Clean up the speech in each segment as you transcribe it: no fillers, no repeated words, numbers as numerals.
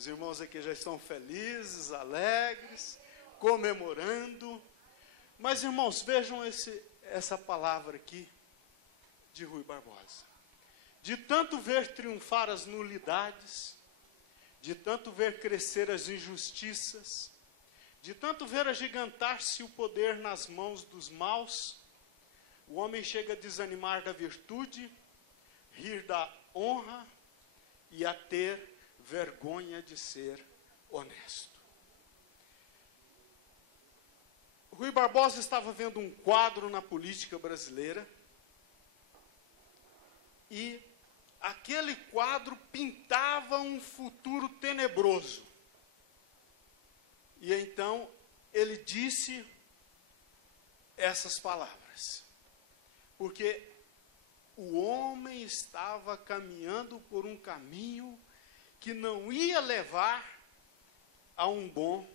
Os irmãos aqui já estão felizes, alegres, comemorando. Mas, irmãos, vejam essa palavra aqui de Rui Barbosa. De tanto ver triunfar as nulidades, de tanto ver crescer as injustiças, de tanto ver agigantar-se o poder nas mãos dos maus, o homem chega a desanimar da virtude, rir da honra e a ter vergonha de ser honesto. Rui Barbosa estava vendo um quadro na política brasileira e aquele quadro pintava um futuro tenebroso. E então ele disse essas palavras. Porque o homem estava caminhando por um caminho que não ia levar a um bom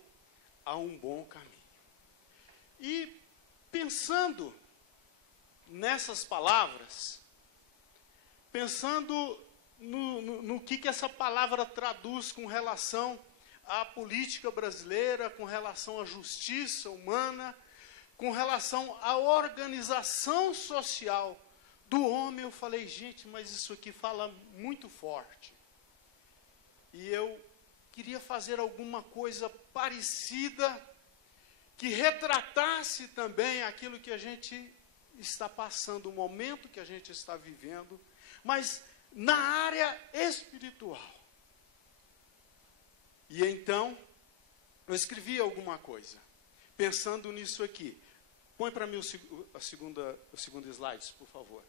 caminho. E pensando nessas palavras, pensando no que essa palavra traduz com relação à política brasileira, com relação à justiça humana, com relação à organização social do homem, eu falei, gente, mas isso aqui fala muito forte. E eu queria fazer alguma coisa parecida, que retratasse também aquilo que a gente está passando, o momento que a gente está vivendo, mas na área espiritual. E então, eu escrevi alguma coisa, pensando nisso aqui. Põe para mim o segundo slide, por favor.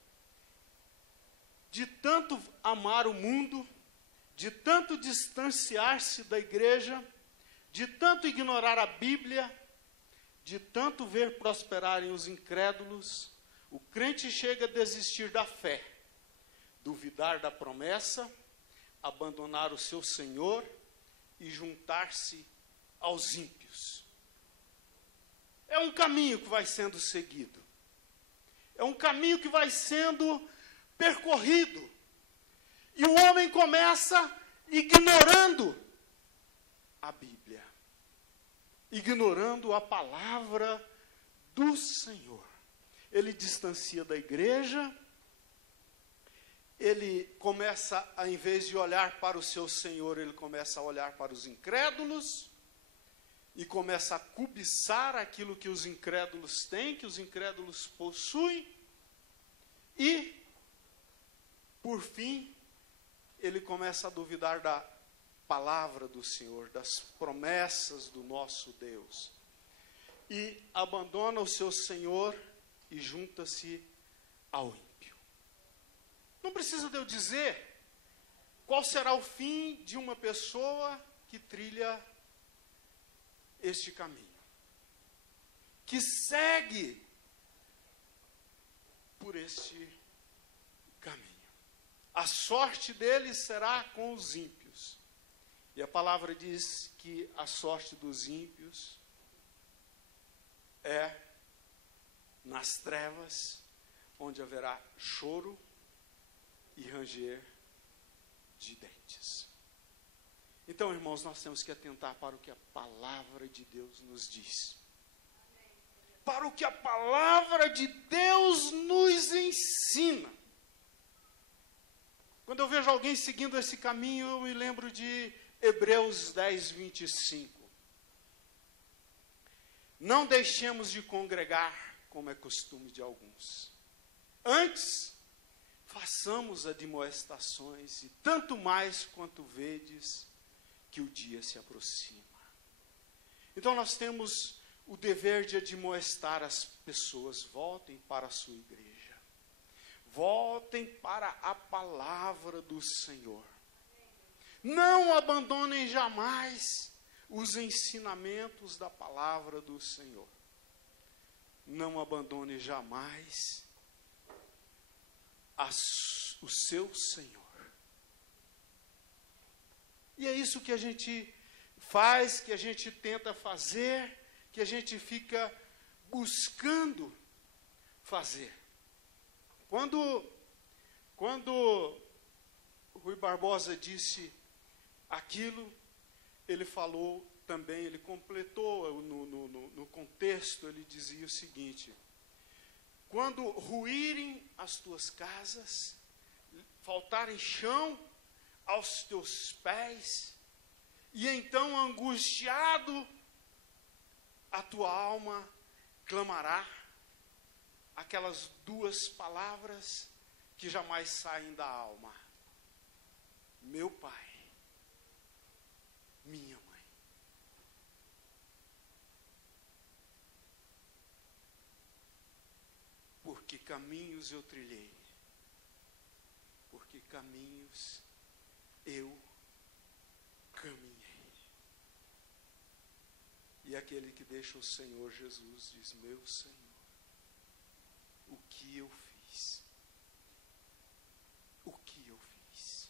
De tanto amar o mundo, de tanto distanciar-se da igreja, de tanto ignorar a Bíblia, de tanto ver prosperarem os incrédulos, o crente chega a desistir da fé, duvidar da promessa, abandonar o seu Senhor e juntar-se aos ímpios. É um caminho que vai sendo seguido. É um caminho que vai sendo percorrido. E o homem começa ignorando a Bíblia, ignorando a palavra do Senhor. Ele distancia da igreja, ele começa, ao invés de olhar para o seu Senhor, ele começa a olhar para os incrédulos, e começa a cobiçar aquilo que os incrédulos têm, que os incrédulos possuem, e, por fim, ele começa a duvidar da palavra do Senhor, das promessas do nosso Deus, e abandona o seu Senhor e junta-se ao ímpio. Não precisa de eu dizer qual será o fim de uma pessoa que trilha este caminho, que segue por este caminho. A sorte deles será com os ímpios. E a palavra diz que a sorte dos ímpios é nas trevas, onde haverá choro e ranger de dentes. Então, irmãos, nós temos que atentar para o que a palavra de Deus nos diz. Para o que a palavra de Deus nos ensina. Quando eu vejo alguém seguindo esse caminho, eu me lembro de Hebreus 10, 25. Não deixemos de congregar, como é costume de alguns. Antes, façamos admoestações, e tanto mais quanto vedes que o dia se aproxima. Então nós temos o dever de admoestar as pessoas, voltem para a sua igreja, voltem para a palavra do Senhor. Não abandonem jamais os ensinamentos da palavra do Senhor. Não abandone jamais o seu Senhor. E é isso que a gente faz, que a gente tenta fazer, que a gente fica buscando fazer. Quando Rui Barbosa disse aquilo, ele falou também, ele completou no contexto, ele dizia o seguinte: quando ruírem as tuas casas, faltarem chão aos teus pés, e então angustiado a tua alma clamará aquelas duas palavras que jamais saem da alma: meu pai, minha mãe. Porque caminhos eu trilhei, porque caminhos eu caminhei. E aquele que deixa o Senhor Jesus diz: meu Senhor, o que eu fiz? O que eu fiz?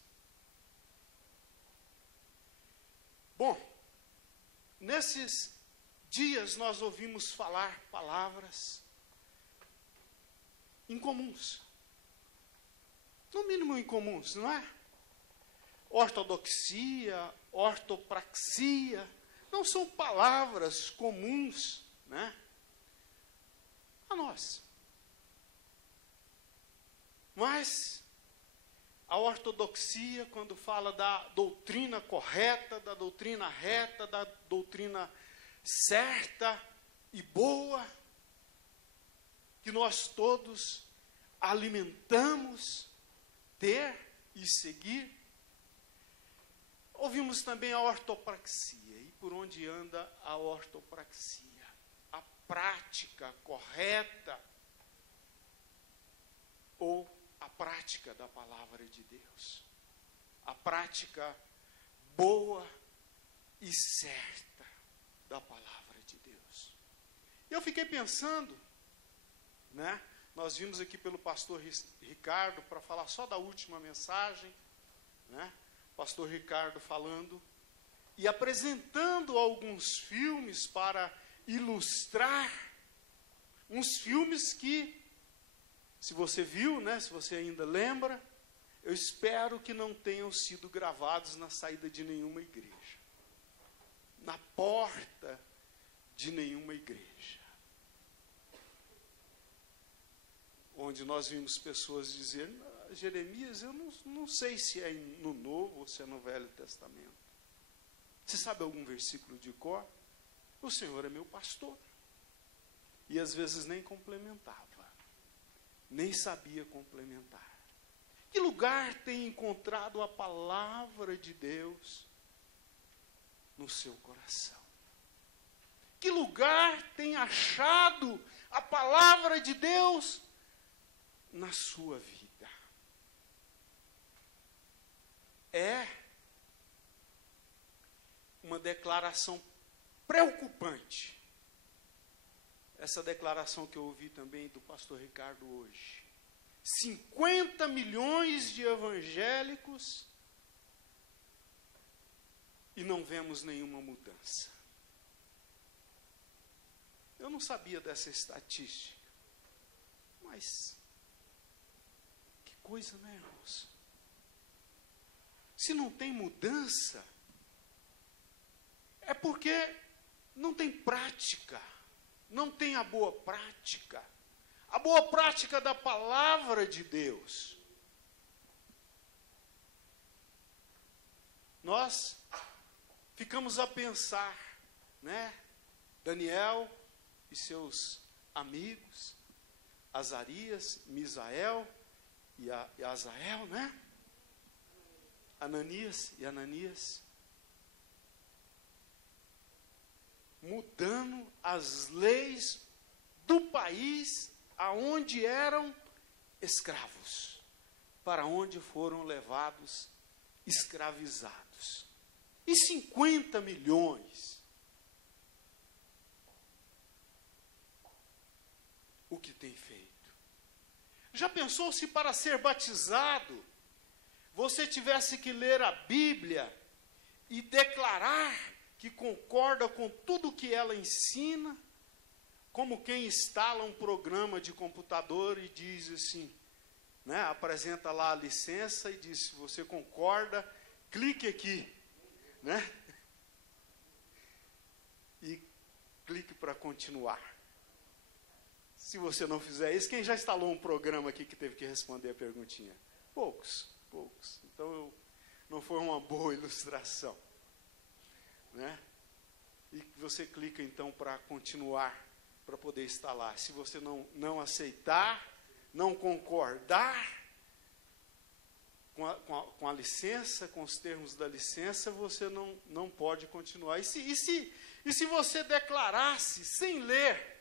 Bom, nesses dias nós ouvimos falar palavras incomuns. No mínimo incomuns, não é? Ortodoxia, ortopraxia, não são palavras comuns, né? A nós. Mas a ortodoxia, quando fala da doutrina correta, da doutrina reta, da doutrina certa e boa, que nós todos alimentamos, ter e seguir. Ouvimos também a ortopraxia. E por onde anda a ortopraxia? A prática correta ou a prática da palavra de Deus. A prática boa e certa da palavra de Deus. E eu fiquei pensando, né? Nós vimos aqui pelo pastor Ricardo para falar só da última mensagem, né? Pastor Ricardo falando e apresentando alguns filmes para ilustrar, uns filmes que, se você viu, né, se você ainda lembra, eu espero que não tenham sido gravados na saída de nenhuma igreja, na porta de nenhuma igreja, onde nós vimos pessoas dizer: Jeremias, eu não sei se é no Novo ou se é no Velho Testamento. Você sabe algum versículo de cor? O Senhor é meu pastor. E às vezes nem complementava, nem sabia complementar. Que lugar tem encontrado a palavra de Deus no seu coração? Que lugar tem achado a palavra de Deus na sua vida? É uma declaração preocupante. Essa declaração que eu ouvi também do pastor Ricardo hoje. 50 milhões de evangélicos e não vemos nenhuma mudança. Eu não sabia dessa estatística. Mas, que coisa, né, irmãos? Se não tem mudança, é porque não tem prática, não tem a boa prática da palavra de Deus. Nós ficamos a pensar, né? Daniel e seus amigos, Azarias, Misael e Azael, né? Ananias e Ananias, mudando as leis do país aonde eram escravos, para onde foram levados escravizados. E 50 milhões. O que tem feito? Já pensou se para ser batizado você tivesse que ler a Bíblia e declarar que concorda com tudo que ela ensina, como quem instala um programa de computador e diz assim, né, apresenta lá a licença e diz: se você concorda, clique aqui, né? e clique para continuar. Se você não fizer isso, quem já instalou um programa aqui que teve que responder a perguntinha? Poucos. Então, não foi uma boa ilustração, né? E você clica, então, para continuar, para poder instalar. Se você não aceitar, não concordar com a licença, com os termos da licença, você não pode continuar. E se você declarasse, sem ler,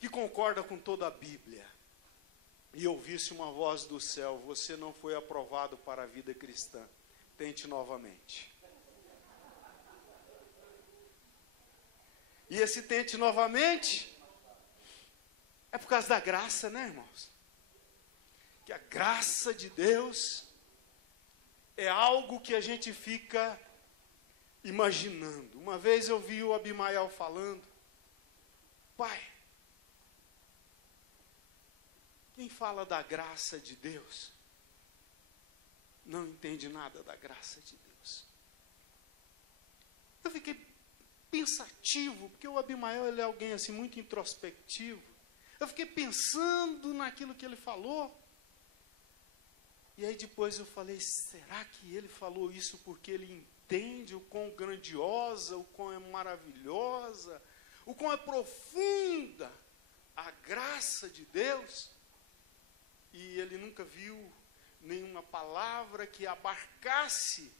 que concorda com toda a Bíblia, e ouvisse uma voz do céu, você não foi aprovado para a vida cristã, tente novamente. E esse tente novamente é por causa da graça, né, irmãos? Que a graça de Deus é algo que a gente fica imaginando. Uma vez eu vi o Abimael falando, pai, quem fala da graça de Deus não entende nada da graça de Deus. Eu fiquei pensativo, porque o Abimael ele é alguém assim muito introspectivo. Eu fiquei pensando naquilo que ele falou. E aí depois eu falei, será que ele falou isso porque ele entende o quão grandiosa, o quão é maravilhosa, o quão é profunda a graça de Deus? E ele nunca viu nenhuma palavra que abarcasse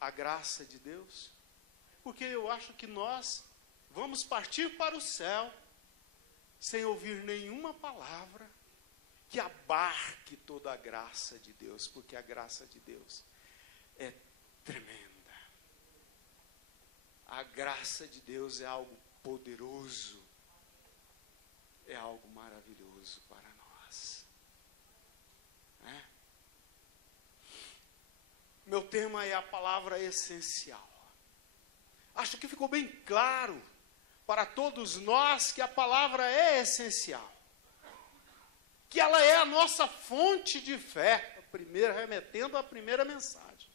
a graça de Deus? Porque eu acho que nós vamos partir para o céu sem ouvir nenhuma palavra que abarque toda a graça de Deus, porque a graça de Deus é tremenda. A graça de Deus é algo poderoso, é algo maravilhoso para nós. Meu tema é a palavra essencial. Acho que ficou bem claro para todos nós que a palavra é essencial. Que ela é a nossa fonte de fé. Remetendo à primeira mensagem.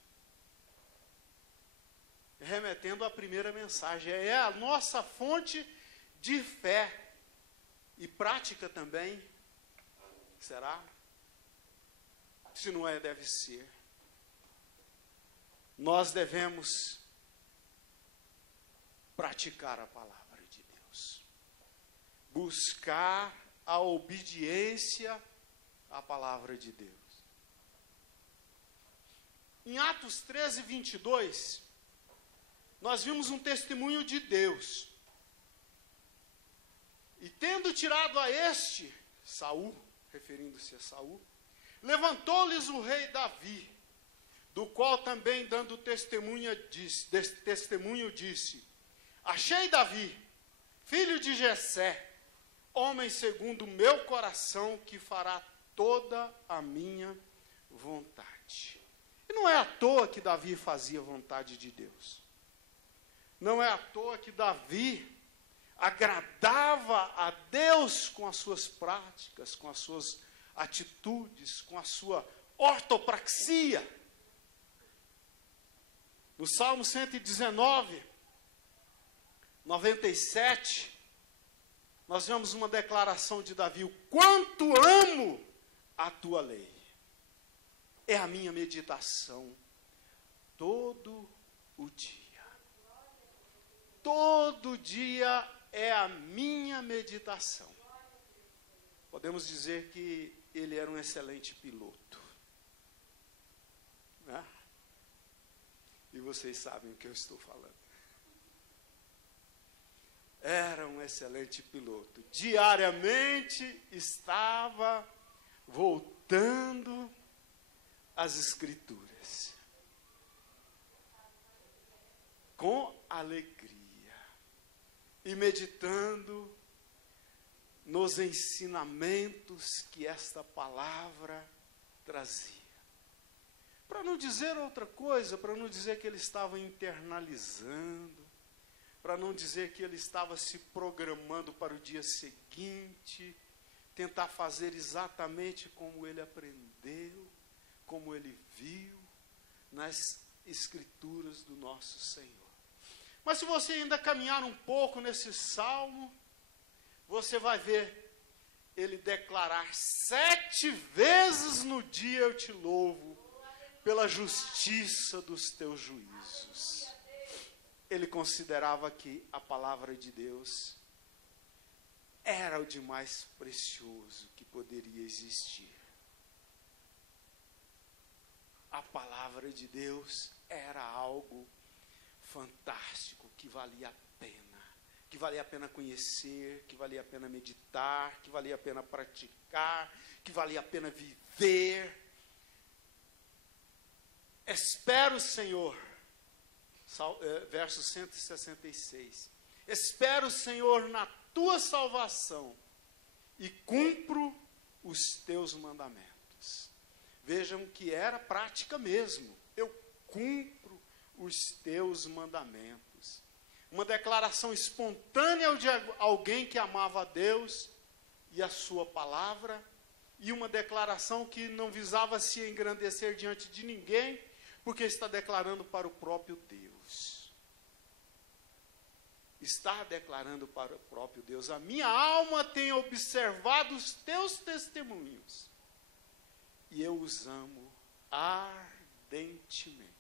Remetendo à primeira mensagem. É a nossa fonte de fé. E prática também. Será? Se não é, deve ser. Nós devemos praticar a palavra de Deus. Buscar a obediência à palavra de Deus. Em Atos 13, 22, nós vimos um testemunho de Deus. E tendo tirado a este, Saul, referindo-se a Saul, levantou-lhes o rei Davi, do qual também dando testemunho disse, achei Davi, filho de Jessé, homem segundo o meu coração, que fará toda a minha vontade. E não é à toa que Davi fazia a vontade de Deus. Não é à toa que Davi agradava a Deus com as suas práticas, com as suas atitudes, com a sua ortopraxia. No Salmo 119, 97, nós vemos uma declaração de Davi: o quanto amo a tua lei. É a minha meditação todo o dia. Todo dia é a minha meditação. Podemos dizer que ele era um excelente piloto. Né? E vocês sabem o que eu estou falando. Era um excelente piloto. Diariamente estava voltando às Escrituras. Com alegria. E meditando nos ensinamentos que esta palavra trazia. Para não dizer outra coisa, para não dizer que ele estava internalizando, para não dizer que ele estava se programando para o dia seguinte, tentar fazer exatamente como ele aprendeu, como ele viu, nas Escrituras do nosso Senhor. Mas se você ainda caminhar um pouco nesse salmo, você vai ver ele declarar 7 vezes no dia eu te louvo pela justiça dos teus juízos. Ele considerava que a palavra de Deus era o de mais precioso que poderia existir. A palavra de Deus era algo fantástico, que valia a pena conhecer, que valia a pena meditar, que valia a pena praticar, que valia a pena viver. Espero, Senhor, verso 166, espero, Senhor, na tua salvação e cumpro os teus mandamentos. Vejam que era prática mesmo. Eu cumpro os teus mandamentos. Uma declaração espontânea de alguém que amava a Deus e a sua palavra, e uma declaração que não visava se engrandecer diante de ninguém, porque está declarando para o próprio Deus. Está declarando para o próprio Deus: a minha alma tem observado os teus testemunhos, e eu os amo ardentemente.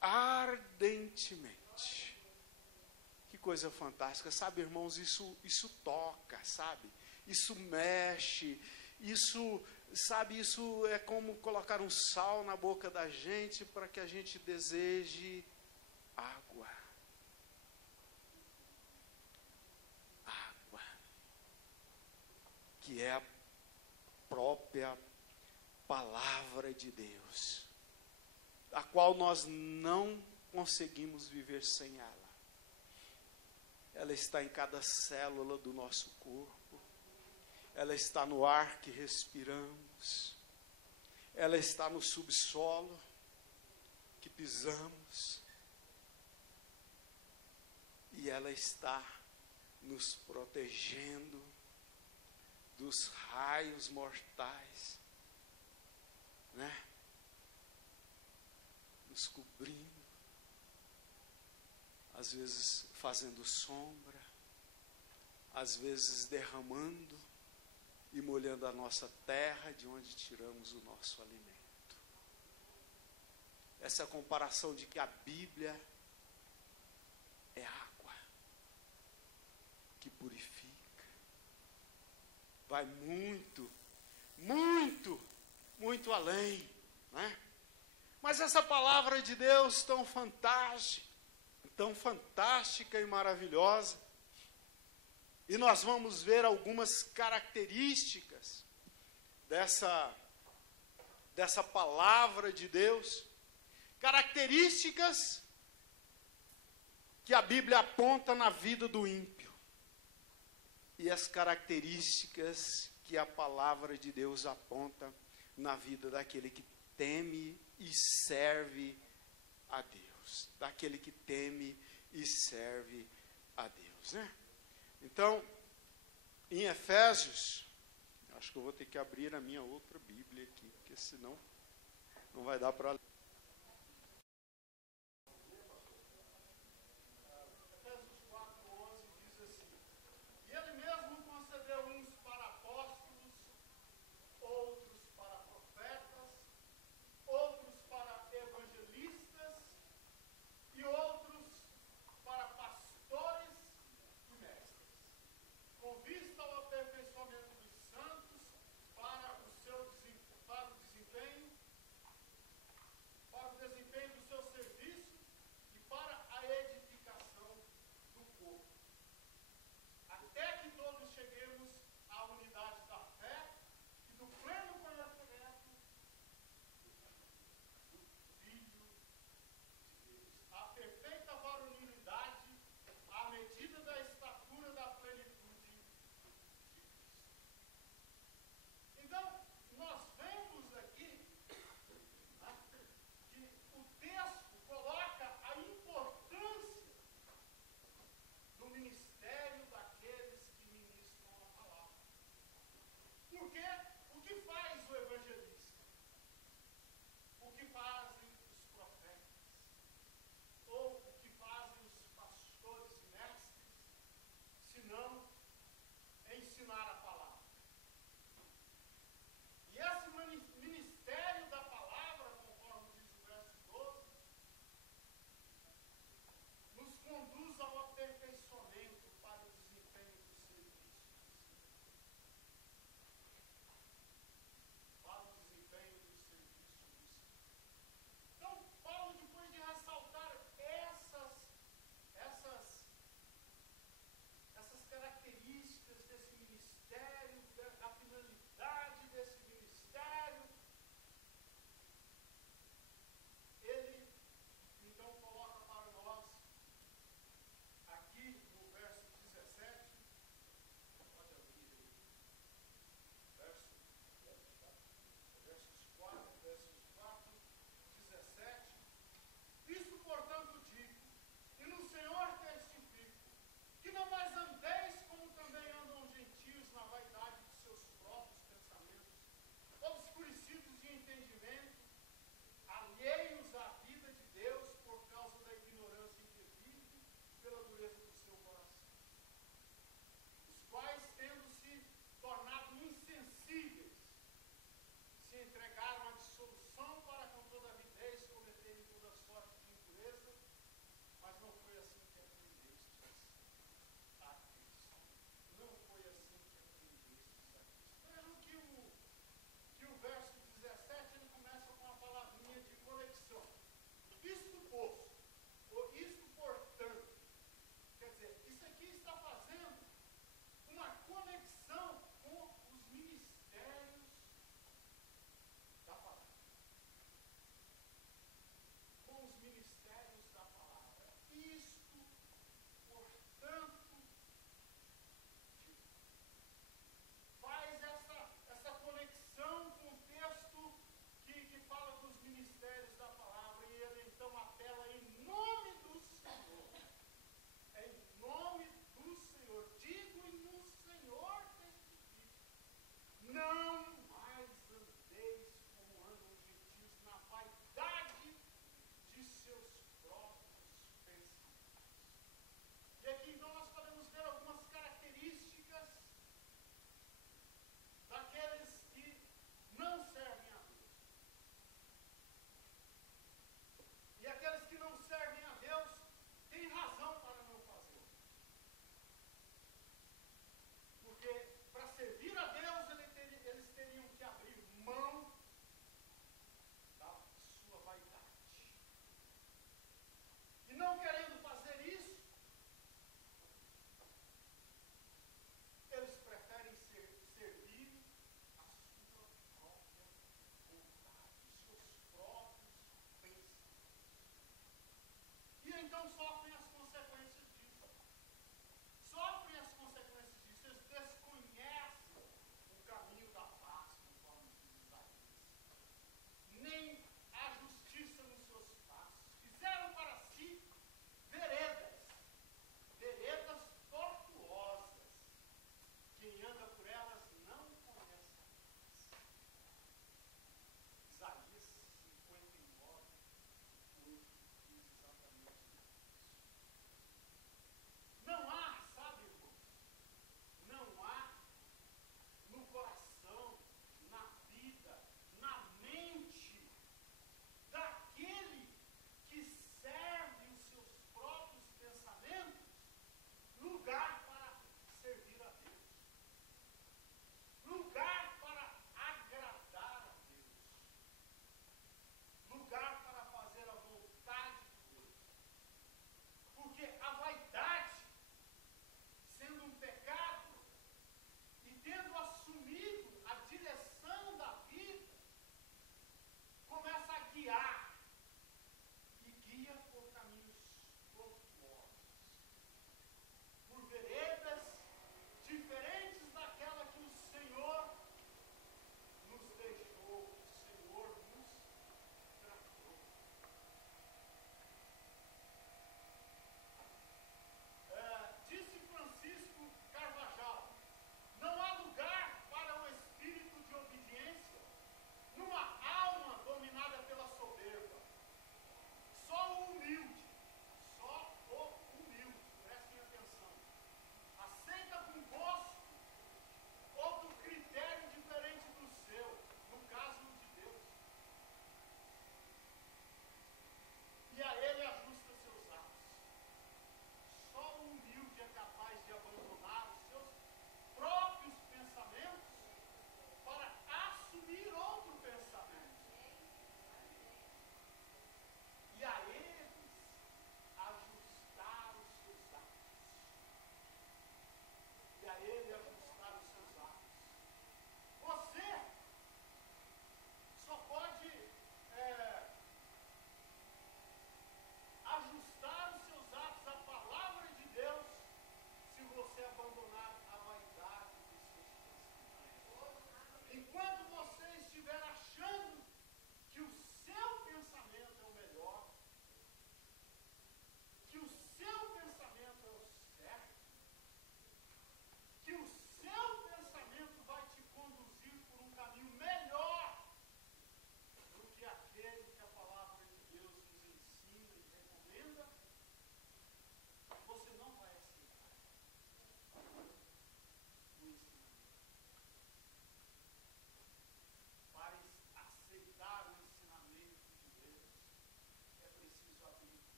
Ardentemente. Que coisa fantástica, sabe, irmãos? Isso toca, sabe? Isso mexe, isso é como colocar um sal na boca da gente para que a gente deseje água. Água. Que é a própria palavra de Deus, a qual nós não conseguimos viver sem ela. Ela está em cada célula do nosso corpo, ela está no ar que respiramos, ela está no subsolo que pisamos, e ela está nos protegendo dos raios mortais, né? Nos cobrindo, às vezes fazendo sombra, às vezes derramando e molhando a nossa terra de onde tiramos o nosso alimento. Essa comparação de que a Bíblia é água que purifica, vai muito, muito, muito além, né? Mas essa palavra de Deus tão fantástica e maravilhosa, e nós vamos ver algumas características dessa palavra de Deus, características que a Bíblia aponta na vida do ímpio, e as características que a palavra de Deus aponta na vida daquele que teme e serve a Deus, daquele que teme e serve a Deus, né? Então, em Efésios, acho que eu vou ter que abrir a minha outra Bíblia aqui, porque senão não vai dar para ler. Efésios 4:11 diz assim: e ele mesmo concedeu uns para apóstolos, outros para profetas, outros para evangelistas e outros para pastores e mestres, com vista ao aperfeiçoamento dos santos, para o desempenho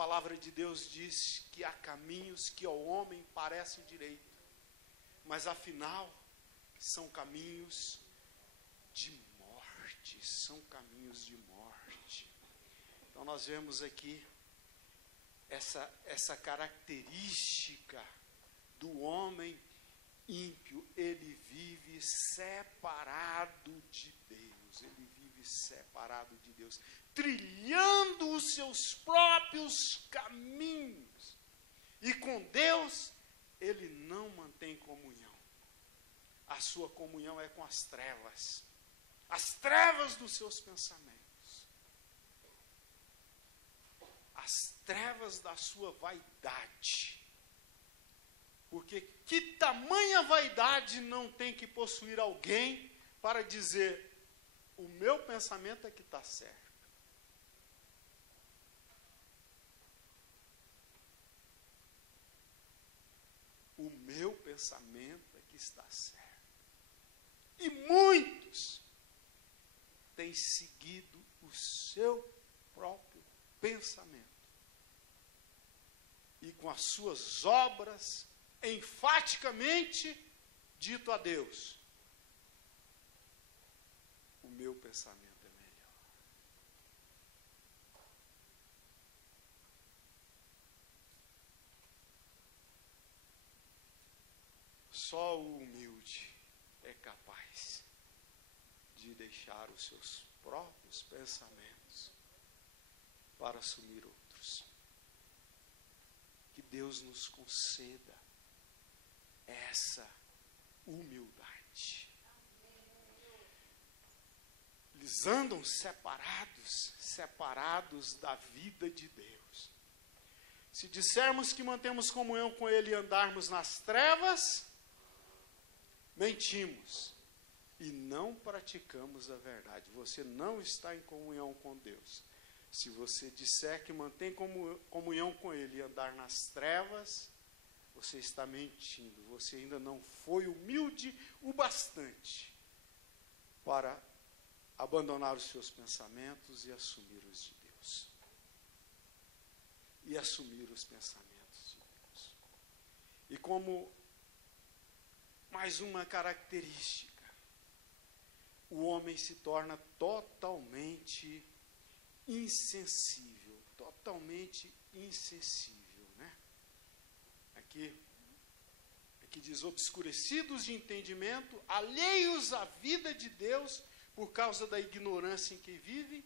palavra de Deus diz que há caminhos que ao homem parecem direito, mas afinal são caminhos de morte, são caminhos de morte. Então nós vemos aqui essa característica do homem ímpio. Ele vive separado de Deus, ele vive separado de Deus, trilhando os seus próprios caminhos, e com Deus ele não mantém comunhão. A sua comunhão é com as trevas dos seus pensamentos, as trevas da sua vaidade. Porque que tamanha vaidade não tem que possuir alguém para dizer: o meu pensamento é que está certo. O meu pensamento é que está certo. E muitos têm seguido o seu próprio pensamento. E com as suas obras, enfaticamente dito a Deus: o meu pensamento é melhor. Só o humilde é capaz de deixar os seus próprios pensamentos para assumir outros. Que Deus nos conceda essa humildade. Eles andam separados da vida de Deus. Se dissermos que mantemos comunhão com Ele e andarmos nas trevas, mentimos e não praticamos a verdade. Você não está em comunhão com Deus. Se você disser que mantém comunhão com Ele e andar nas trevas, você está mentindo. Você ainda não foi humilde o bastante para abandonar os seus pensamentos e assumir os de Deus. E assumir os pensamentos de Deus. E como mais uma característica, o homem se torna totalmente insensível, né? Aqui diz: obscurecidos de entendimento, alheios à vida de Deus, por causa da ignorância em que vivem,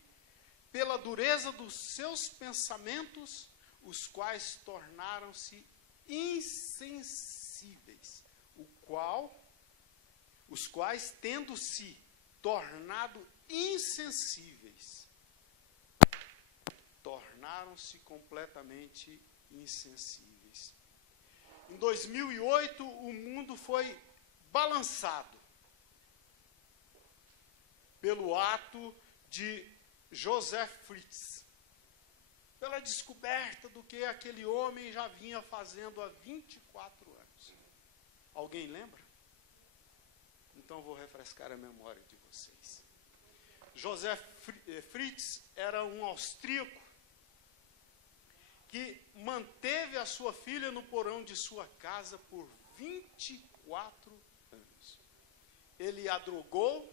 pela dureza dos seus pensamentos, os quais tornaram-se insensíveis, os quais, tendo-se tornado insensíveis, tornaram-se completamente insensíveis. Em 2008, o mundo foi balançado pelo ato de Joseph Fritz, pela descoberta do que aquele homem já vinha fazendo há 24 anos. Alguém lembra? Então vou refrescar a memória de vocês. Joseph Fritz era um austríaco que manteve a sua filha no porão de sua casa por 24 anos. Ele a drogou,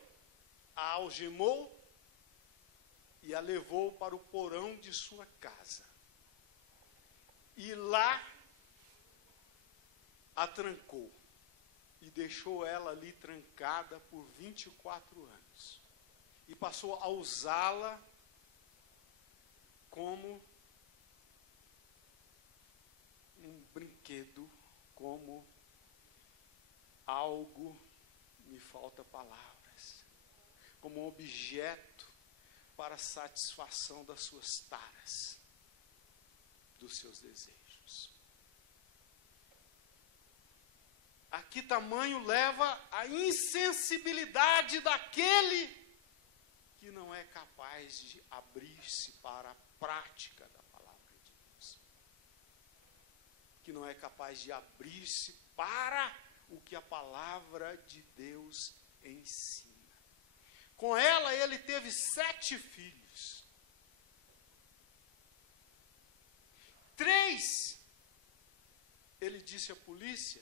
a algemou e a levou para o porão de sua casa. E lá a trancou. E deixou ela ali trancada por 24 anos. E passou a usá-la como um brinquedo, como algo, me falta palavras, como um objeto para satisfação das suas taras, dos seus desejos. A que tamanho leva a insensibilidade daquele que não é capaz de abrir-se para a prática da palavra de Deus, que não é capaz de abrir-se para o que a palavra de Deus ensina. Com ela, ele teve 7 filhos. 3, ele disse à polícia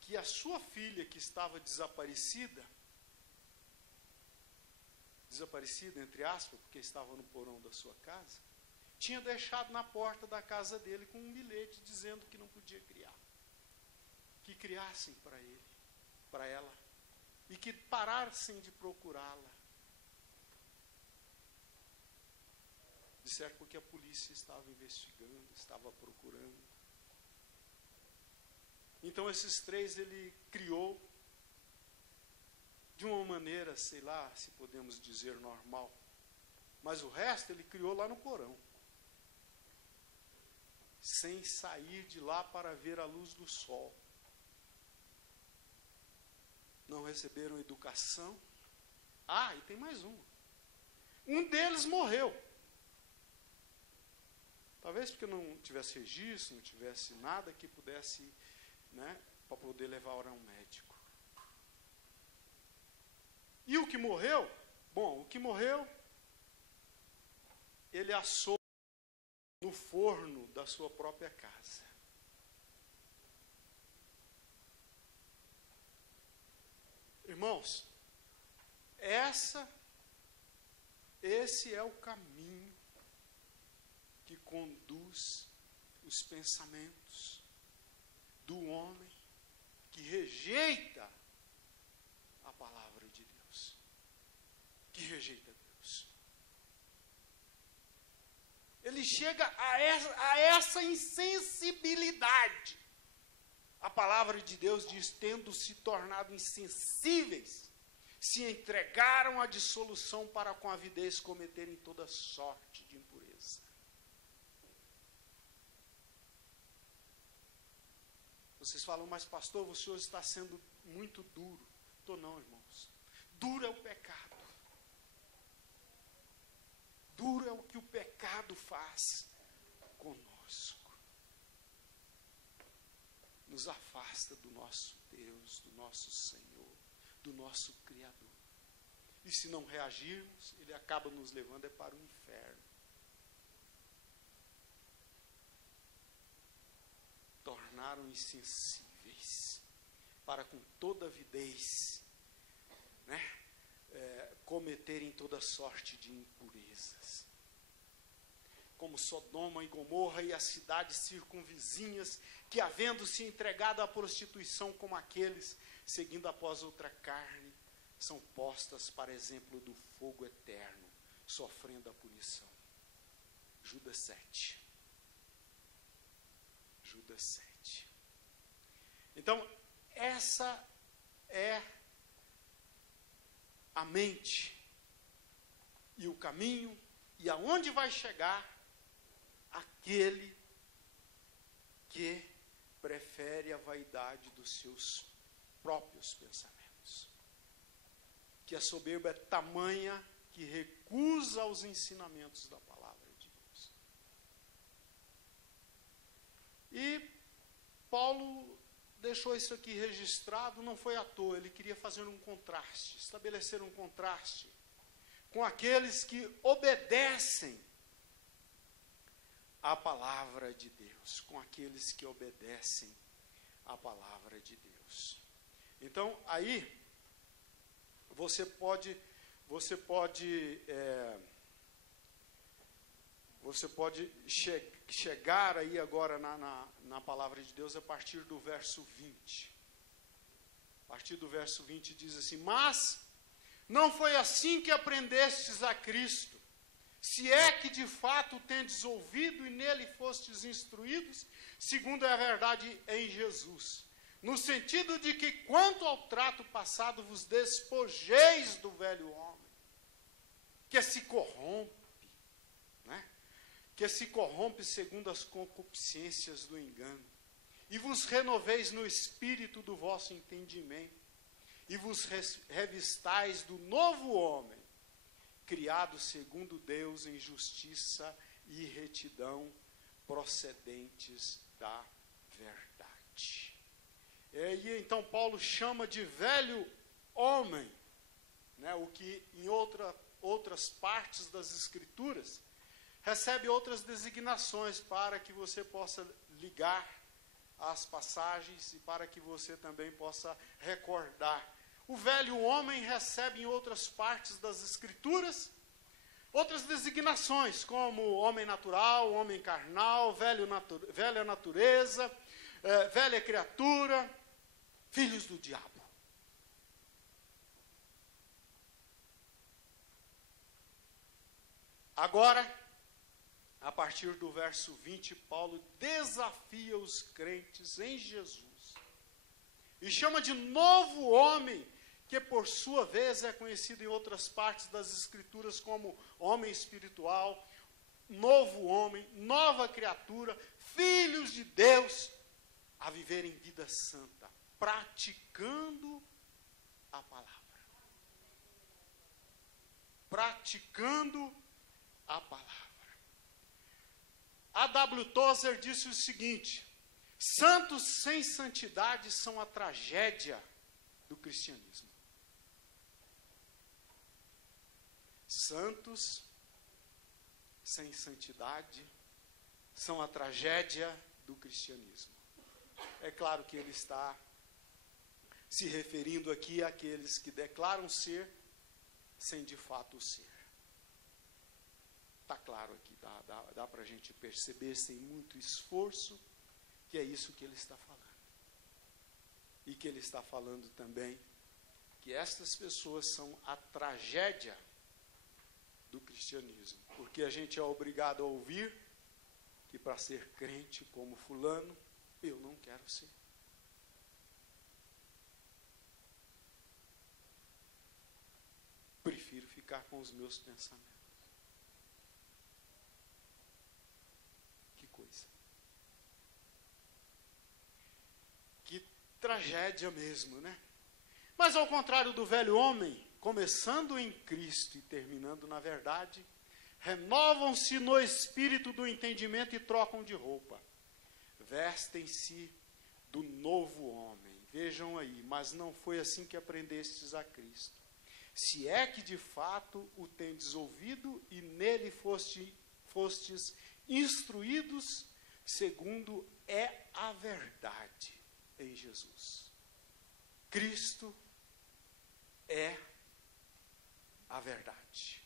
que a sua filha, que estava desaparecida entre aspas, porque estava no porão da sua casa, tinha deixado na porta da casa dele com um bilhete dizendo que não podia criar. Que criassem para ele, para ela, e que parassem de procurá-la. Disseram porque a polícia estava investigando, estava procurando. Então esses 3 ele criou de uma maneira, sei lá, se podemos dizer normal. Mas o resto ele criou lá no porão. Sem sair de lá para ver a luz do sol. Não receberam educação. Ah, e tem mais uma. Um deles morreu. Talvez porque não tivesse registro, não tivesse nada que pudesse, para poder levar a um médico. E o que morreu? Bom, o que morreu, ele assou no forno da sua própria casa. Irmãos, esse é o caminho que conduz os pensamentos do homem que rejeita a palavra de Deus, que rejeita Deus. Ele chega a essa insensibilidade. A palavra de Deus diz, tendo se tornado insensíveis, se entregaram à dissolução para com avidez cometerem toda sorte de impureza. Vocês falam, mas pastor, o senhor está sendo muito duro. Estou não, irmãos. Duro é o pecado. Duro é o que o pecado faz conosco. Nos afasta do nosso Deus, do nosso Senhor, do nosso Criador. E se não reagirmos, ele acaba nos levando para o inferno. Tornaram insensíveis para com toda avidez, cometerem toda sorte de impurezas. Como Sodoma e Gomorra e as cidades circunvizinhas, que havendo se entregado à prostituição como aqueles, seguindo após outra carne, são postas para exemplo do fogo eterno, sofrendo a punição. Judas 7. Judas 7. Então, essa é a mente e o caminho, e aonde vai chegar aquele que prefere a vaidade dos seus próprios pensamentos. Que a soberba é tamanha que recusa os ensinamentos da palavra de Deus. E Paulo deixou isso aqui registrado, não foi à toa, ele queria fazer um contraste, estabelecer um contraste com aqueles que obedecem a palavra de Deus, com aqueles que obedecem a palavra de Deus. Então, aí, você pode chegar aí agora na palavra de Deus a partir do verso 20. A partir do verso 20 diz assim, mas não foi assim que aprendestes a Cristo, se é que de fato tendes ouvido e nele fostes instruídos, segundo é a verdade em Jesus. No sentido de que, quanto ao trato passado, vos despojeis do velho homem, que se corrompe, que se corrompe segundo as concupiscências do engano, e vos renoveis no espírito do vosso entendimento, e vos revistais do novo homem, criado segundo Deus em justiça e retidão, procedentes da verdade. E então Paulo chama de velho homem, o que em outras partes das Escrituras recebe outras designações para que você possa ligar as passagens e para que você também possa recordar. O velho homem recebe em outras partes das Escrituras outras designações, como homem natural, homem carnal, velha natureza, velha criatura, filhos do diabo. Agora, a partir do verso 20, Paulo desafia os crentes em Jesus e chama de novo homem, que por sua vez é conhecido em outras partes das Escrituras como homem espiritual, novo homem, nova criatura, filhos de Deus, a viverem vida santa, praticando a palavra. Praticando a palavra. A W. Tozer disse o seguinte: santos sem santidade são a tragédia do cristianismo. Santos sem santidade são a tragédia do cristianismo. É claro que ele está se referindo aqui àqueles que declaram ser sem de fato ser. Está claro aqui, dá para a gente perceber sem muito esforço que é isso que ele está falando. E que ele está falando também que estas pessoas são a tragédia do cristianismo. Porque a gente é obrigado a ouvir que para ser crente como fulano, eu não quero ser. Prefiro ficar com os meus pensamentos. Que coisa. Que tragédia mesmo, né? Mas ao contrário do velho homem, começando em Cristo e terminando na verdade, renovam-se no espírito do entendimento e trocam de roupa. Vestem-se do novo homem. Vejam aí, mas não foi assim que aprendestes a Cristo. Se é que de fato o tendes ouvido e nele fostes instruídos, segundo é a verdade em Jesus. Cristo é a verdade.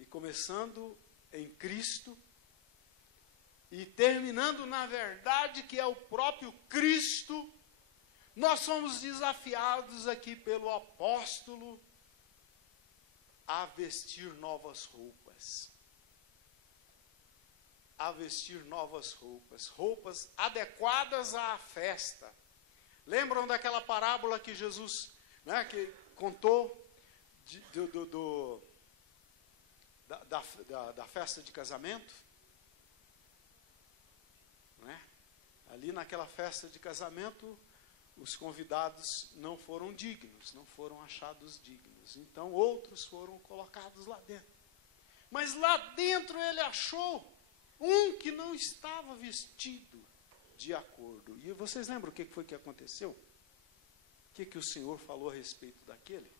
E começando em Cristo e terminando na verdade, que é o próprio Cristo, nós somos desafiados aqui pelo apóstolo a vestir novas roupas. A vestir novas roupas. Roupas adequadas à festa. Lembram daquela parábola que Jesus, né, que contou da festa de casamento? Né? Ali naquela festa de casamento, os convidados não foram dignos, não foram achados dignos. Então, outros foram colocados lá dentro. Mas lá dentro ele achou um que não estava vestido de acordo. E vocês lembram o que foi que aconteceu? O que o Senhor falou a respeito daquele?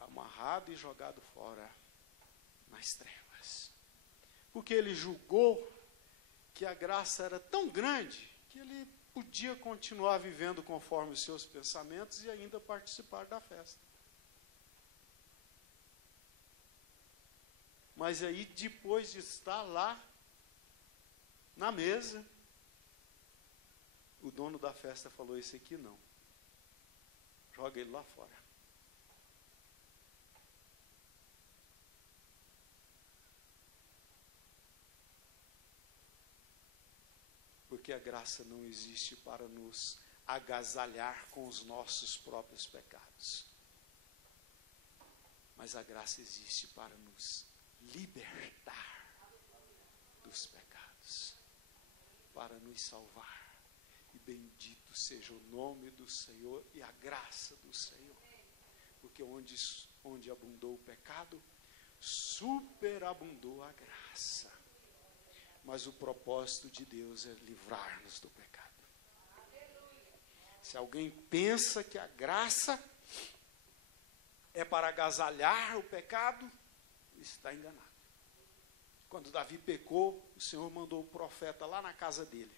Amarrado e jogado fora nas trevas. Porque ele julgou que a graça era tão grande que ele podia continuar vivendo conforme os seus pensamentos e ainda participar da festa. Mas aí, depois de estar lá na mesa, o dono da festa falou: esse aqui não. Joga ele lá fora. Porque a graça não existe para nos agasalhar com os nossos próprios pecados. Mas a graça existe para nos libertar dos pecados, para nos salvar. E bendito seja o nome do Senhor e a graça do Senhor. Porque onde abundou o pecado, superabundou a graça. Mas o propósito de Deus é livrar-nos do pecado. Se alguém pensa que a graça é para agasalhar o pecado, está enganado. Quando Davi pecou, o Senhor mandou o profeta lá na casa dele,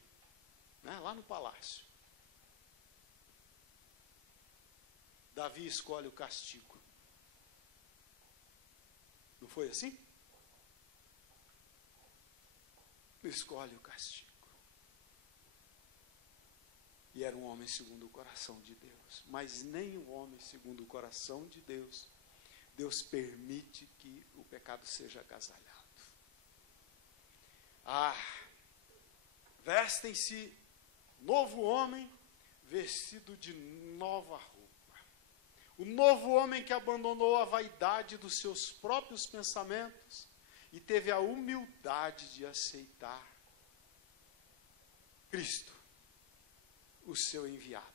né, lá no palácio. Davi escolhe o castigo. Não foi assim? Escolhe o castigo. E era um homem segundo o coração de Deus. Mas nem o homem segundo o coração de Deus, Deus permite que o pecado seja agasalhado. Vestem-se novo homem, vestido de nova roupa. O novo homem que abandonou a vaidade dos seus próprios pensamentos e teve a humildade de aceitar Cristo, o seu enviado.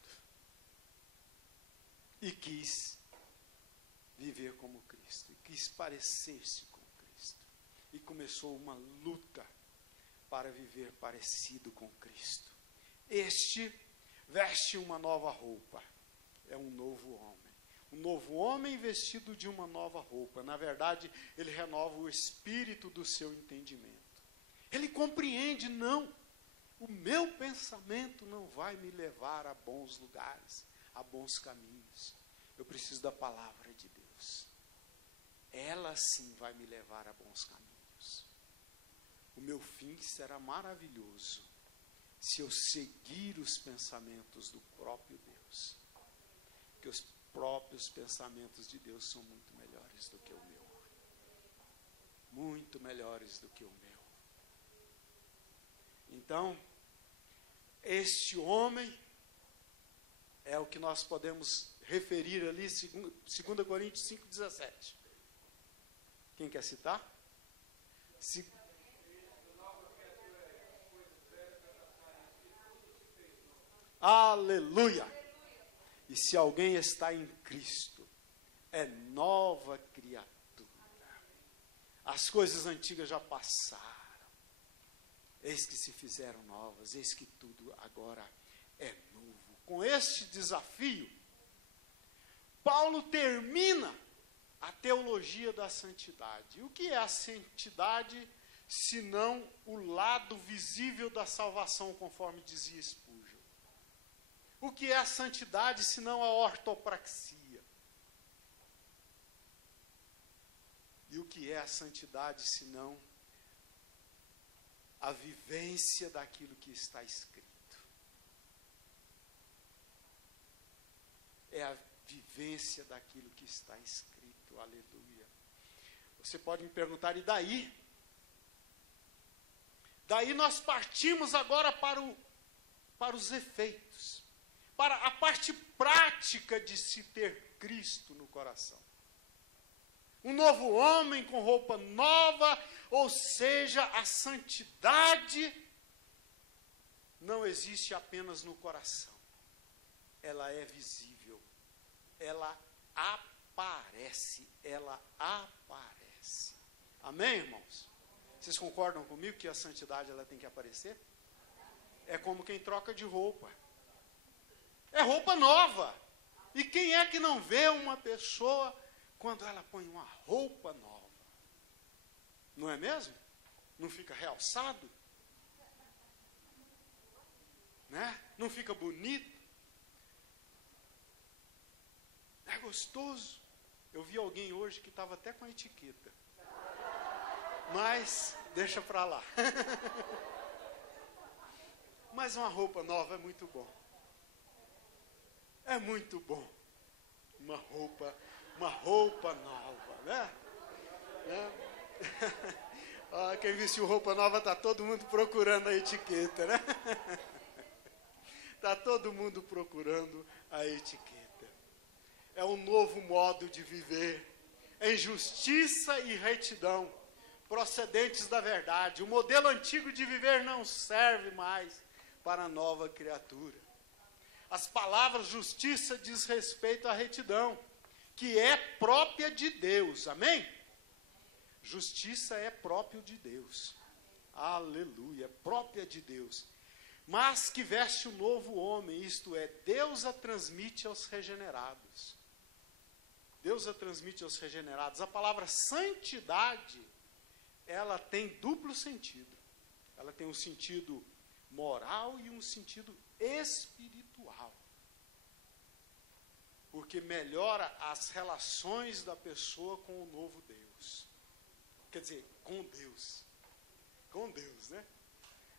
E quis viver como Cristo, e quis parecer-se com Cristo. E começou uma luta para viver parecido com Cristo. Este veste uma nova roupa, é um novo homem. Um novo homem vestido de uma nova roupa. Na verdade, ele renova o espírito do seu entendimento. Ele compreende, não, o meu pensamento não vai me levar a bons lugares, a bons caminhos. Eu preciso da palavra de Deus. Ela sim vai me levar a bons caminhos. O meu fim será maravilhoso se eu seguir os pensamentos do próprio Deus. Porque os próprios pensamentos de Deus são muito melhores do que o meu. Muito melhores do que o meu. Então, este homem é o que nós podemos referir ali, 2 Coríntios 5,17. Quem quer citar? Aleluia! E se alguém está em Cristo, é nova criatura. As coisas antigas já passaram. Eis que se fizeram novas, eis que tudo agora é novo. Com este desafio, Paulo termina a teologia da santidade. O que é a santidade, senão o lado visível da salvação, conforme dizia Spurgeon? O que é a santidade, senão a ortopraxia? E o que é a santidade, senão a vivência daquilo que está escrito? É a vivência daquilo que está escrito. Aleluia. Você pode me perguntar, e daí? Daí nós partimos agora para os efeitos, para a parte prática de se ter Cristo no coração. Um novo homem com roupa nova, ou seja, a santidade não existe apenas no coração. Ela é visível. Ela aparece. Amém, irmãos? Vocês concordam comigo que a santidade ela tem que aparecer? É como quem troca de roupa. É roupa nova. E quem é que não vê uma pessoa quando ela põe uma roupa nova? Não é mesmo? Não fica realçado? Né? Não fica bonito? É gostoso. Eu vi alguém hoje que estava até com a etiqueta. Mas, deixa para lá. Mas uma roupa nova é muito bom. É muito bom. Uma roupa nova, né? Quem vestiu roupa nova está todo mundo procurando a etiqueta, né? Está todo mundo procurando a etiqueta. É um novo modo de viver, em justiça e retidão, procedentes da verdade. O modelo antigo de viver não serve mais para a nova criatura. As palavras justiça diz respeito à retidão, que é própria de Deus, amém? Justiça é próprio de Deus, aleluia, própria de Deus, mas que veste o novo homem, isto é, Deus a transmite aos regenerados. Deus a transmite aos regenerados. A palavra santidade, ela tem duplo sentido. Ela tem um sentido moral e um sentido espiritual. Porque melhora as relações da pessoa com o novo Deus. Quer dizer, com Deus. Com Deus, né?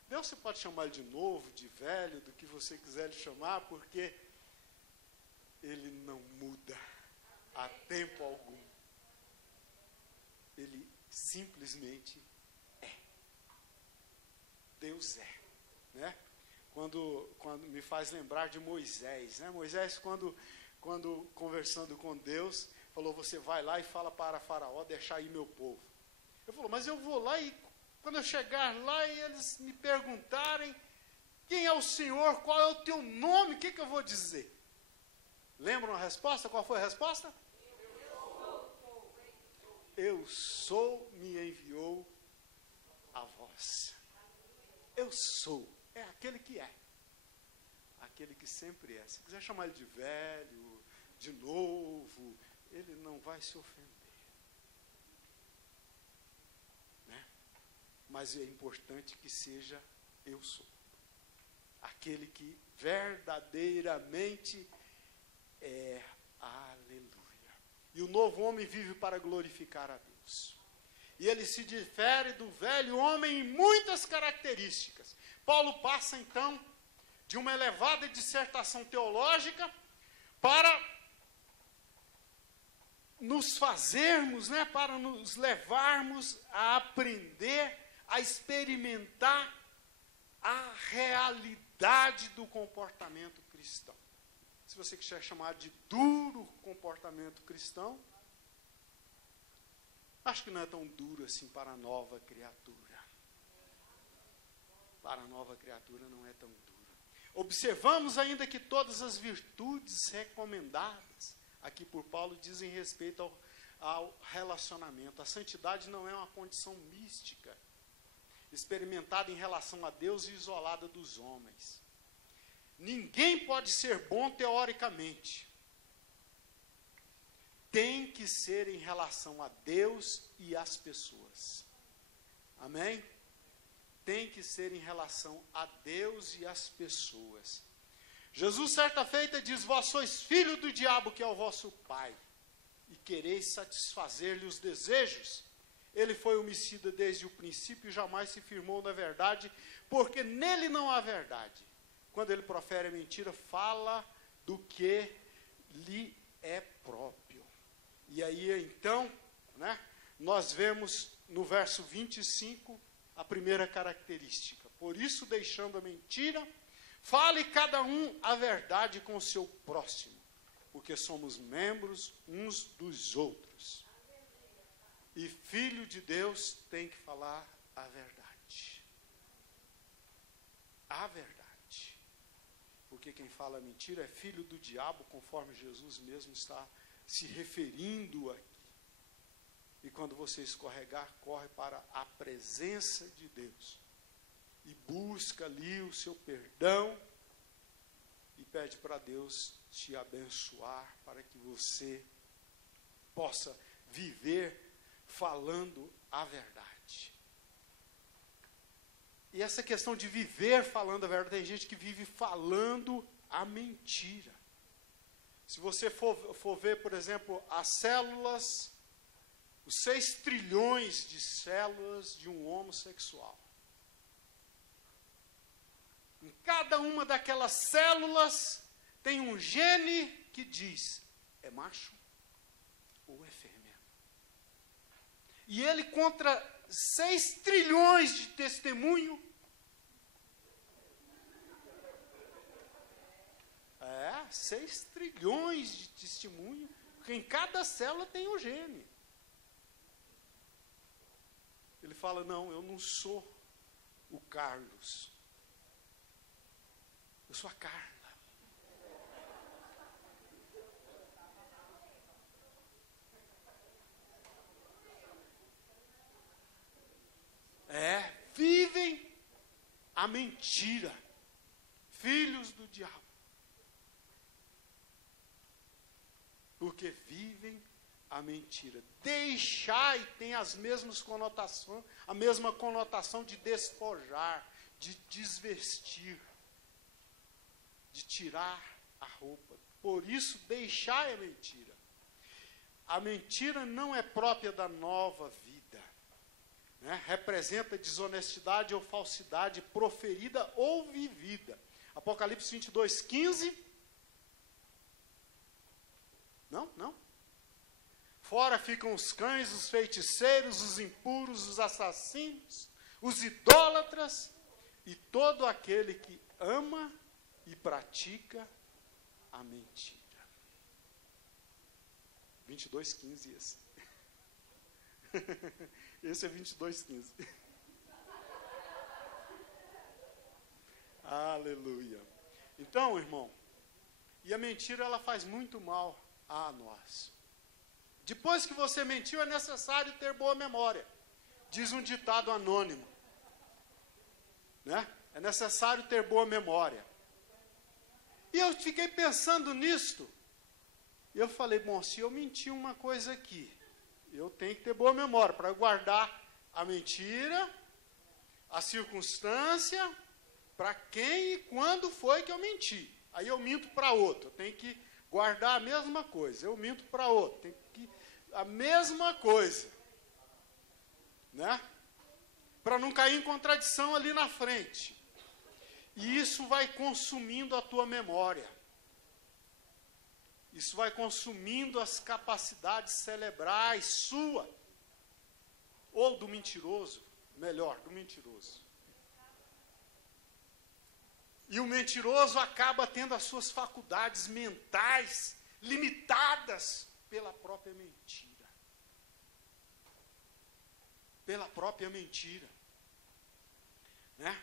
Deus você pode chamar de novo, de velho, do que você quiser lhe chamar, porque Ele não muda a tempo algum. Ele simplesmente é. Deus é, né? Quando me faz lembrar de Moisés, né? Moisés, quando conversando com Deus, falou, você vai lá e fala para Faraó, deixar aí meu povo. Ele falou, mas eu vou lá e quando eu chegar lá e eles me perguntarem, quem é o Senhor, qual é o teu nome, o que eu vou dizer? Lembram a resposta? Qual foi a resposta? Eu sou, me enviou a vós. Eu sou, é aquele que é. Aquele que sempre é. Se quiser chamar ele de velho, de novo, ele não vai se ofender. Né? Mas é importante que seja eu sou. Aquele que verdadeiramente é. Aleluia. E o novo homem vive para glorificar a Deus. E ele se difere do velho homem em muitas características. Paulo passa então de uma elevada dissertação teológica para nos fazermos, né, para nos levarmos a aprender, a experimentar a realidade do comportamento cristão. Se você quiser chamar de duro comportamento cristão, acho que não é tão duro assim para a nova criatura. Para a nova criatura não é tão duro. Observamos ainda que todas as virtudes recomendadas aqui por Paulo dizem respeito ao relacionamento. A santidade não é uma condição mística, experimentada em relação a Deus e isolada dos homens. Ninguém pode ser bom teoricamente. Tem que ser em relação a Deus e às pessoas. Amém? Tem que ser em relação a Deus e às pessoas. Jesus, certa feita, diz, vós sois filho do diabo, que é o vosso pai, e quereis satisfazer-lhe os desejos. Ele foi homicida desde o princípio e jamais se firmou na verdade, porque nele não há verdade. Quando ele profere a mentira, fala do que lhe é próprio. E aí, então, né, nós vemos no verso 25 a primeira característica. Por isso, deixando a mentira, fale cada um a verdade com o seu próximo, porque somos membros uns dos outros. E filho de Deus tem que falar a verdade. A verdade. Porque quem fala mentira é filho do diabo, conforme Jesus mesmo está se referindo aqui. E quando você escorregar, corre para a presença de Deus. E busca ali o seu perdão. E pede para Deus te abençoar, para que você possa viver falando a verdade. E essa questão de viver falando a verdade, tem gente que vive falando a mentira. Se você for ver, por exemplo, as células, os 6 trilhões de células de um homossexual. Em cada uma daquelas células tem um gene que diz, é macho ou é fêmea. E ele contra 6 trilhões de testemunho. 6 trilhões de testemunho, porque em cada célula tem um gene. Ele fala, não, eu não sou o Carlos. Eu sou a Carla. Vivem a mentira. Filhos do diabo. Porque vivem a mentira. Deixar tem as mesmas conotações, a mesma conotação de despojar, de desvestir, de tirar a roupa. Por isso, deixar é mentira. A mentira não é própria da nova vida, né? Representa desonestidade ou falsidade proferida ou vivida. Apocalipse 22, 15. Não. Fora ficam os cães, os feiticeiros, os impuros, os assassinos, os idólatras e todo aquele que ama e pratica a mentira. 22:15 esse. Esse é 22:15. Aleluia. Então, irmão, e a mentira ela faz muito mal a nós. Depois que você mentiu, é necessário ter boa memória. Diz um ditado anônimo, né? É necessário ter boa memória. E eu fiquei pensando nisto. E eu falei, bom, se eu menti uma coisa aqui, eu tenho que ter boa memória para guardar a mentira, a circunstância, para quem e quando foi que eu menti. Aí eu minto para outro, eu tenho que guardar a mesma coisa. Eu minto para outro, tenho que a mesma coisa, né? Para não cair em contradição ali na frente. E isso vai consumindo a tua memória. Isso vai consumindo as capacidades cerebrais sua, ou do mentiroso, melhor, do mentiroso. E o mentiroso acaba tendo as suas faculdades mentais limitadas pela própria mentira. Pela própria mentira. Né?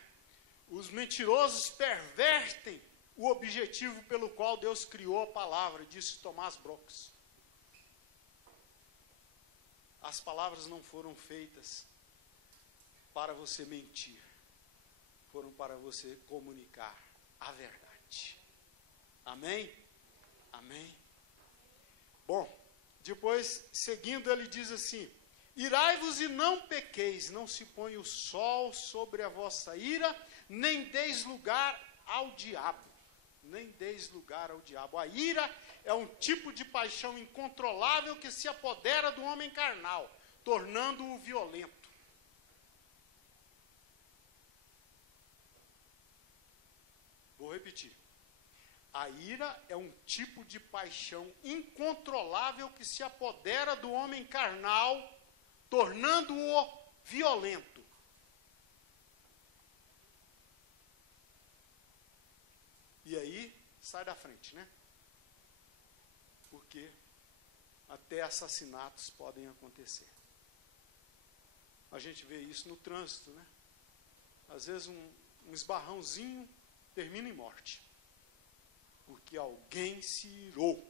Os mentirosos pervertem o objetivo pelo qual Deus criou a palavra, disse Tomás Brooks. As palavras não foram feitas para você mentir, foram para você comunicar a verdade. Amém? Amém? Bom, depois, seguindo, ele diz assim: irai-vos e não pequeis, não se põe o sol sobre a vossa ira, nem deis lugar ao diabo. Nem deis lugar ao diabo. A ira é um tipo de paixão incontrolável que se apodera do homem carnal, tornando-o violento. Vou repetir. A ira é um tipo de paixão incontrolável que se apodera do homem carnal, tornando-o violento. E aí, sai da frente, né? Porque até assassinatos podem acontecer. A gente vê isso no trânsito, né? Às vezes um esbarrãozinho termina em morte. Porque alguém se irou.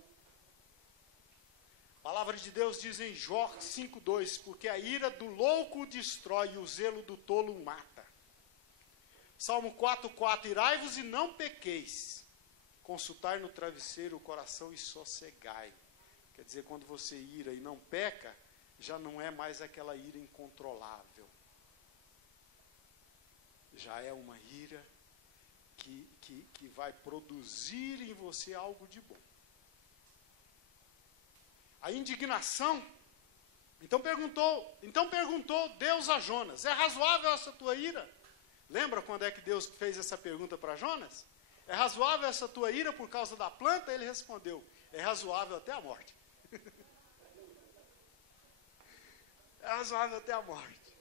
A palavra de Deus diz em Jó 5:2, porque a ira do louco o destrói e o zelo do tolo o mata. Salmo 4:4, irai-vos e não pequeis, consultai no travesseiro o coração e sossegai. Quer dizer, quando você ira e não peca, já não é mais aquela ira incontrolável. Já é uma ira que vai produzir em você algo de bom. A indignação, então perguntou Deus a Jonas, é razoável essa tua ira? Lembra quando é que Deus fez essa pergunta para Jonas? É razoável essa tua ira por causa da planta? Ele respondeu, é razoável até a morte. É razoável até a morte.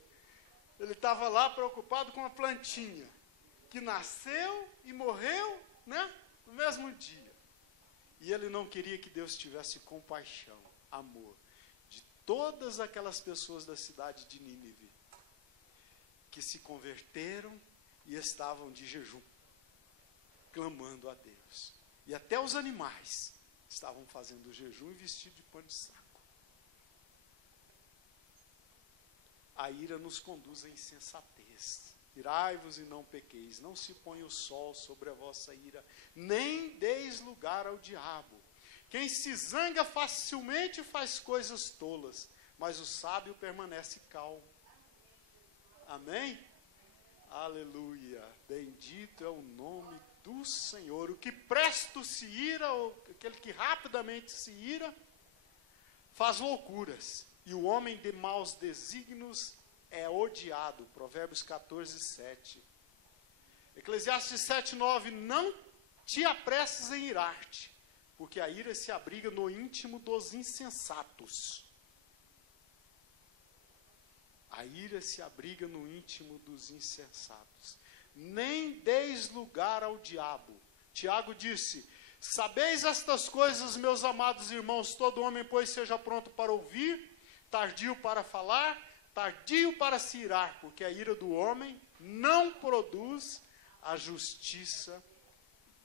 Ele estava lá preocupado com a plantinha, que nasceu e morreu, né, no mesmo dia. E ele não queria que Deus tivesse compaixão, amor, de todas aquelas pessoas da cidade de Nínive, que se converteram e estavam de jejum, clamando a Deus. E até os animais estavam fazendo jejum e vestidos de pano de saco. A ira nos conduz à insensatez. Irai-vos e não pequeis, não se põe o sol sobre a vossa ira, nem deis lugar ao diabo. Quem se zanga facilmente faz coisas tolas, mas o sábio permanece calmo. Amém? Aleluia. Bendito é o nome do Senhor. O que presto se ira, ou aquele que rapidamente se ira, faz loucuras. E o homem de maus desígnios é odiado. Provérbios 14, 7. Eclesiastes 7, 9. Não te apresses em irar-te, porque a ira se abriga no íntimo dos insensatos. A ira se abriga no íntimo dos insensatos. Nem deis lugar ao diabo. Tiago disse: sabeis estas coisas, meus amados irmãos, todo homem, pois, seja pronto para ouvir, tardio para falar, tardio para se irar, porque a ira do homem não produz a justiça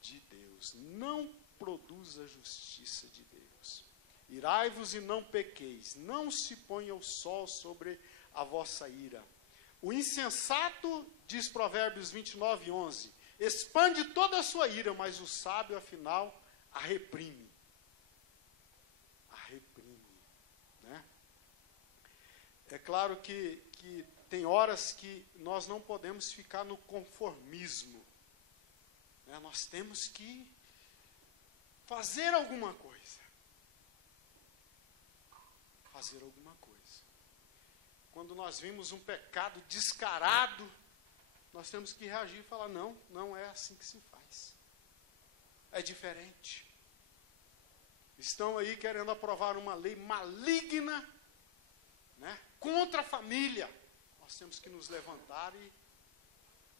de Deus. Não produz a justiça de Deus. Irai-vos e não pequeis, não se ponha o sol sobre a vossa ira. O insensato, diz Provérbios 29, 11, expande toda a sua ira, mas o sábio, afinal, a reprime. A reprime. Né? É claro que tem horas que nós não podemos ficar no conformismo. Né? Nós temos que fazer alguma coisa. Fazer alguma coisa. Quando nós vimos um pecado descarado, nós temos que reagir e falar: não, não é assim que se faz. É diferente. Estão aí querendo aprovar uma lei maligna, né, contra a família. Nós temos que nos levantar e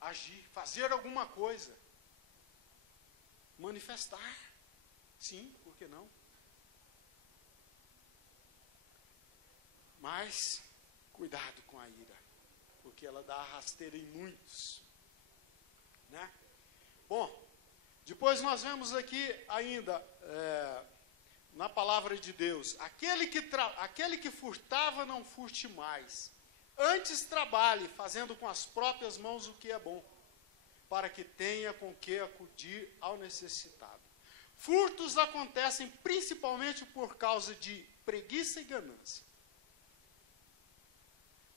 agir, fazer alguma coisa. Manifestar. Sim, por que não? Mas cuidado com a ira, porque ela dá rasteira em muitos. Né? Bom, depois nós vemos aqui ainda, na palavra de Deus, aquele que furtava, não furte mais. Antes trabalhe, fazendo com as próprias mãos o que é bom, para que tenha com que acudir ao necessitado. Furtos acontecem principalmente por causa de preguiça e ganância.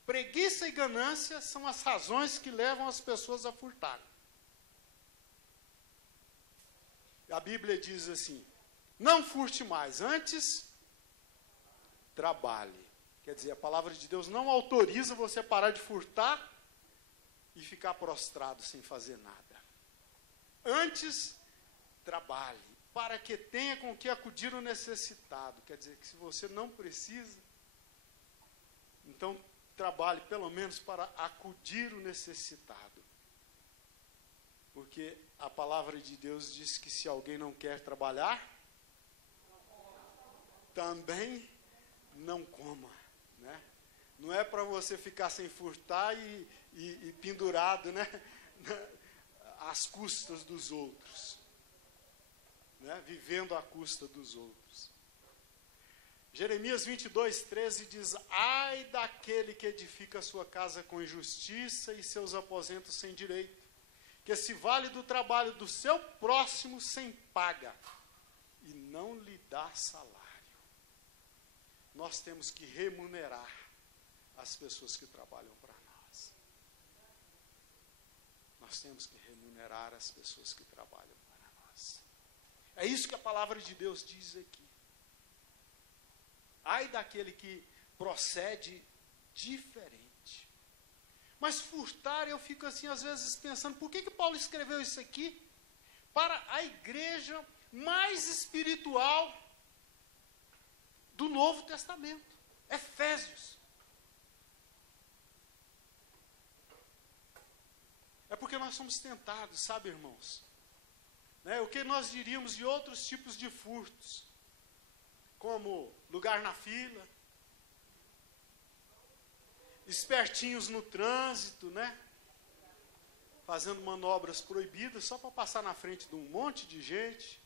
Preguiça e ganância são as razões que levam as pessoas a furtarem. A Bíblia diz assim: não furte mais, antes trabalhe. Quer dizer, a palavra de Deus não autoriza você parar de furtar e ficar prostrado sem fazer nada. Antes trabalhe, para que tenha com que acudir o necessitado. Quer dizer, que se você não precisa, então trabalhe pelo menos para acudir o necessitado. Porque a palavra de Deus diz que se alguém não quer trabalhar, também não coma. Né? Não é para você ficar sem furtar e pendurado, né, às custas dos outros. Né? Vivendo à custa dos outros. Jeremias 22, 13 diz: ai daquele que edifica a sua casa com injustiça e seus aposentos sem direito, que se vale do trabalho do seu próximo sem paga, e não lhe dá salário. Nós temos que remunerar as pessoas que trabalham para nós. Nós temos que remunerar as pessoas que trabalham para nós. É isso que a palavra de Deus diz aqui. Ai daquele que procede diferente. Mas furtar, eu fico assim às vezes pensando, por que Paulo escreveu isso aqui? Para a igreja mais espiritual do Novo Testamento. Efésios. É porque nós somos tentados, sabe, irmãos? Né? O que nós diríamos de outros tipos de furtos, como lugar na fila, espertinhos no trânsito, né? Fazendo manobras proibidas só para passar na frente de um monte de gente.